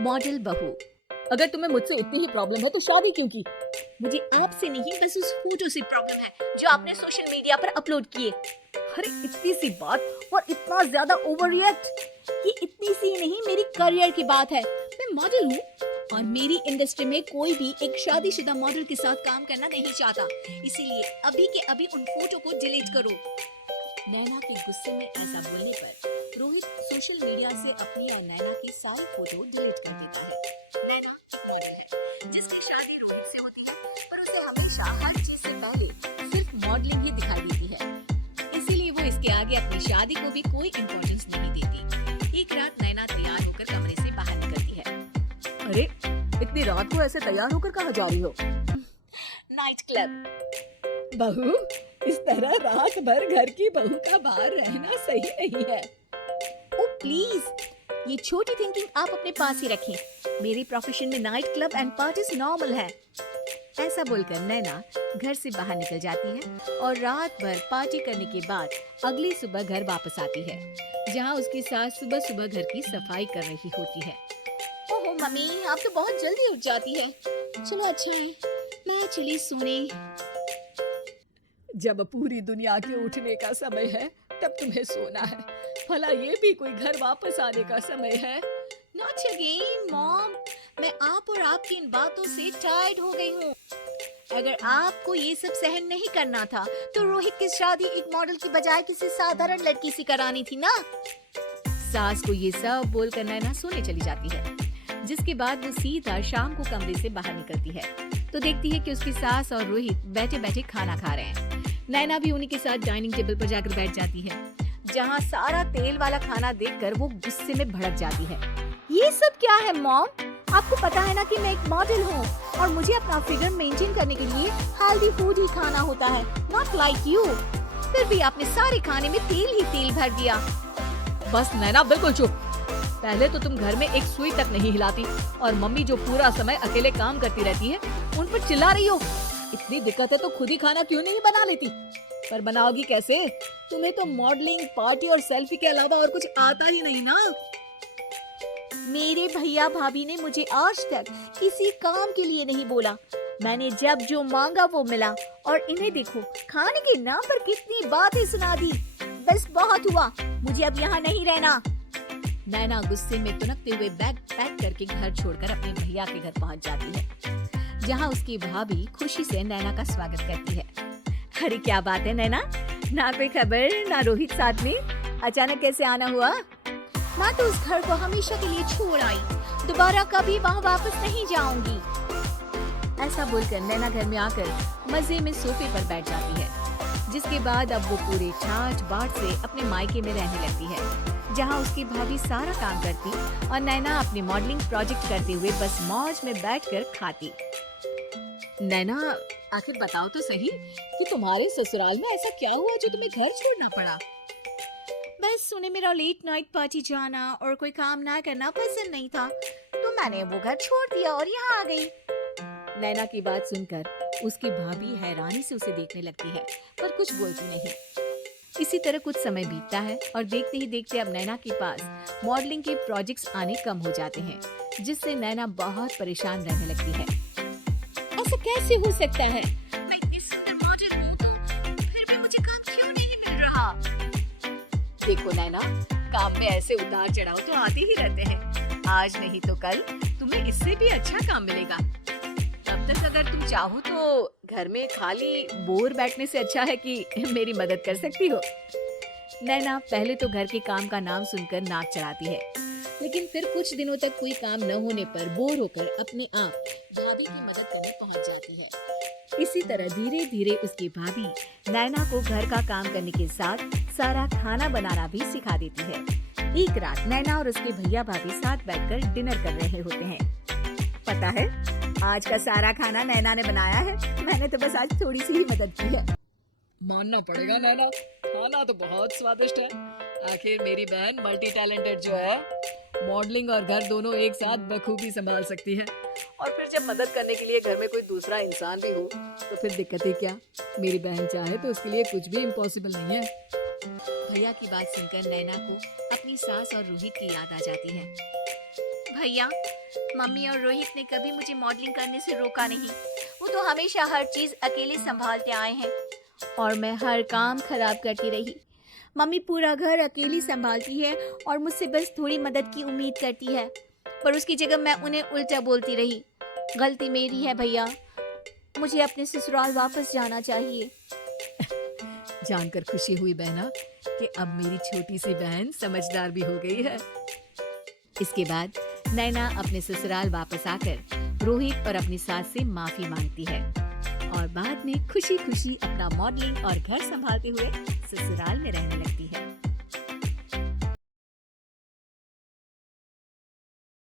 Model बहू। अगर तुम्हें मुझसे इतनी ही प्रॉब्लम है तो शादी क्यों की? मुझे आपसे नहीं, बस उस फोटो से प्रॉब्लम है जो आपने सोशल मीडिया पर अपलोड किए। अरे इतनी सी बात और इतना ज्यादा ओवर रिएक्ट। ये इतनी सी नहीं, मेरी करियर की बात है। मैं मॉडल हूँ और मेरी इंडस्ट्री में कोई भी एक शादीशुदा मॉडल के साथ काम करना नहीं चाहता। इसीलिए अभी के अभी उन फोटो को डिलीट करो। नैना के गुस्से में ऐसा बोलने पर रोहित सोशल मीडिया से अपनी और नैना की सारी फोटो डिलीट कर देती है। नैना एक मॉडल है जिसकी शादी रोहित से होती है, पर उसे हमेशा हर चीज से पहले सिर्फ मॉडलिंग ही दिखाई देती है। इसीलिए वो इसके आगे अपनी शादी को भी कोई इम्पोर्टेंस नहीं देती। एक रात नैना तैयार होकर कमरे से बाहर निकलती है। अरे इतनी रात को ऐसे तैयार होकर कहाँ जा रही हो? Night club. बहू, इस तरह रात भर घर की बहू का बाहर रहना सही नहीं है। ओ प्लीज, ये छोटी थिंकिंग आप अपने पास ही रखें। मेरे प्रोफेशन में night club and parties normal है। ऐसा बोलकर नैना घर से बाहर निकल जाती है और रात भर पार्टी करने के बाद अगली सुबह घर वापस आती है, जहाँ उसकी सास सुबह सुबह घर की सफाई कर रही होती है। ओहो मम्मी, आप तो बहुत जल्दी उठ जाती है। चलो अच्छा है, मैं चली सोने। जब पूरी दुनिया के उठने का समय है तब तुम्हें सोना है। भला ये भी कोई घर वापस आने का समय है? Not again, Mom. मैं आप और आपकी इन बातों से टायर्ड हो गई हूँ। अगर आपको ये सब सहन नहीं करना था तो रोहित की शादी एक मॉडल की बजाय किसी साधारण लड़की से करानी थी ना। सास को ये सब बोलकर नैना सोने चली जाती है, जिसके बाद वो सीधा शाम को कमरे से बाहर निकलती है तो देखती है कि उसकी सास और रोहित बैठे बैठे खाना खा रहे हैं। नैना भी उन्हीं के साथ डाइनिंग टेबल पर जाकर बैठ जाती है, जहाँ सारा तेल वाला खाना देखकर वो गुस्से में भड़क जाती है। ये सब क्या है मॉम? आपको पता है ना कि मैं एक मॉडल हूँ और मुझे अपना फिगर मेंटेन करने के लिए हेल्दी फूड ही खाना होता है, नॉट लाइक यू। फिर भी आपने सारे खाने में तेल ही तेल भर दिया। बस नैना बिल्कुल चुप। पहले तो तुम घर में एक सुई तक नहीं हिलाती और मम्मी जो पूरा समय अकेले काम करती रहती है उन पर चिल्ला रही हो। इतनी दिक्कत है तो खुद ही खाना क्यों नहीं बना लेती? पर बनाओगी कैसे? तुम्हें तो मॉडलिंग, पार्टी और सेल्फी के अलावा और कुछ आता ही नहीं ना। मेरे भैया भाभी ने मुझे आज तक किसी काम के लिए नहीं बोला। मैंने जब जो मांगा वो मिला और इन्हें देखो, खाने के नाम पर कितनी बातें सुना दी। बस बहुत हुआ, मुझे अब यहाँ नहीं रहना। नैना गुस्से में तुनकते हुए बैग पैक करके घर छोड़कर अपने भैया के घर पहुँच जाती है, जहाँ उसकी भाभी खुशी से नैना का स्वागत करती है। अरे क्या बात है नैना, ना कोई खबर ना रोहित साथ में, अचानक कैसे आना हुआ? मैं तो उस घर को हमेशा के लिए छोड़ आई, दोबारा कभी वहाँ वापस नहीं जाऊंगी। ऐसा बोलकर नैना घर में आकर मजे में सोफे पर बैठ जाती है, जिसके बाद अब वो पूरे ठाठ बाट से अपने मायके में रहने लगती है, जहाँ उसकी भाभी सारा काम करती और नैना अपने मॉडलिंग प्रोजेक्ट करते हुए बस मौज में बैठकर खाती। नैना, आखिर बताओ तो सही कि तुम्हारे ससुराल में ऐसा क्या हुआ जो तुम्हें घर छोड़ना पड़ा? बस उन्हें मेरा लेट नाइट पार्टी जाना और कोई काम ना करना पसंद नहीं था, तो मैंने वो घर छोड़ दिया और यहाँ आ गई। नैना की बात सुनकर उसकी भाभी हैरानी से उसे देखने लगती है, पर कुछ बोलती नहीं। इसी तरह कुछ समय बीतता है और देखते ही देखते अब नैना के पास मॉडलिंग के प्रोजेक्ट्स आने कम हो जाते हैं, जिससे नैना बहुत परेशान रहने लगती है। ऐसा कैसे हो सकता है? मैं इतनी सुंदर मॉडल हूँ, फिर भी मुझे काम क्यों नहीं मिल रहा? देखो नैना, काम में ऐसे उतार चढ़ाव तो आते ही रहते हैं। आज नहीं तो कल तुम्हें इससे भी अच्छा काम मिलेगा। तब तक अगर तुम चाहो तो घर में खाली बोर बैठने से अच्छा है कि मेरी मदद कर सकती हो। नैना पहले तो घर के काम का नाम सुनकर नाक चढ़ाती है, लेकिन फिर कुछ दिनों तक कोई काम न होने पर बोर होकर अपने आप भाभी की मदद करने पहुंच जाती है। इसी तरह धीरे धीरे उसकी भाभी नैना को घर का काम करने के साथ सारा खाना बनाना भी सिखा देती है। एक रात नैना और उसके भैया भाभी साथ बैठकर डिनर कर रहे होते हैं। पता है, आज का सारा खाना नैना ने बनाया है, मैंने तो बस आज थोड़ी सी ही मदद की है। मानना पड़ेगा नैना, खाना तो बहुत स्वादिष्ट है। आखिर मेरी बहन मल्टी टैलेंटेड जो है, मॉडलिंग और घर दोनों एक साथ बखूबी संभाल सकती है। और फिर जब मदद करने के लिए घर में कोई दूसरा इंसान भी हो तो फिर दिक्कत ही क्या? मेरी बहन चाहे तो उसके लिए कुछ भी इम्पॉसिबल नहीं है। भैया की बात सुनकर नैना को अपनी सास और रोहित की याद आ जाती है। भैया, मम्मी और रोहित ने कभी मुझे मॉडलिंग करने से रोका नहीं। वो तो हमेशा हर चीज़ अकेले संभालते आए हैं और मैं हर काम खराब करती रही। मम्मी पूरा घर अकेली संभालती है और मुझसे बस थोड़ी मदद की उम्मीद करती है, पर उसकी जगह मैं उन्हें उल्टा बोलती रही। गलती मेरी है भैया, मुझे अपने ससुराल वापस जाना चाहिए। जानकर खुशी हुई बहना कि अब मेरी छोटी सी बहन समझदार भी हो गई है। इसके बाद नैना अपने ससुराल वापस आकर रोहित और अपनी सास से माफी मांगती है और बाद में खुशी खुशी अपना मॉडलिंग और घर संभालते हुए ससुराल में रहने लगती है।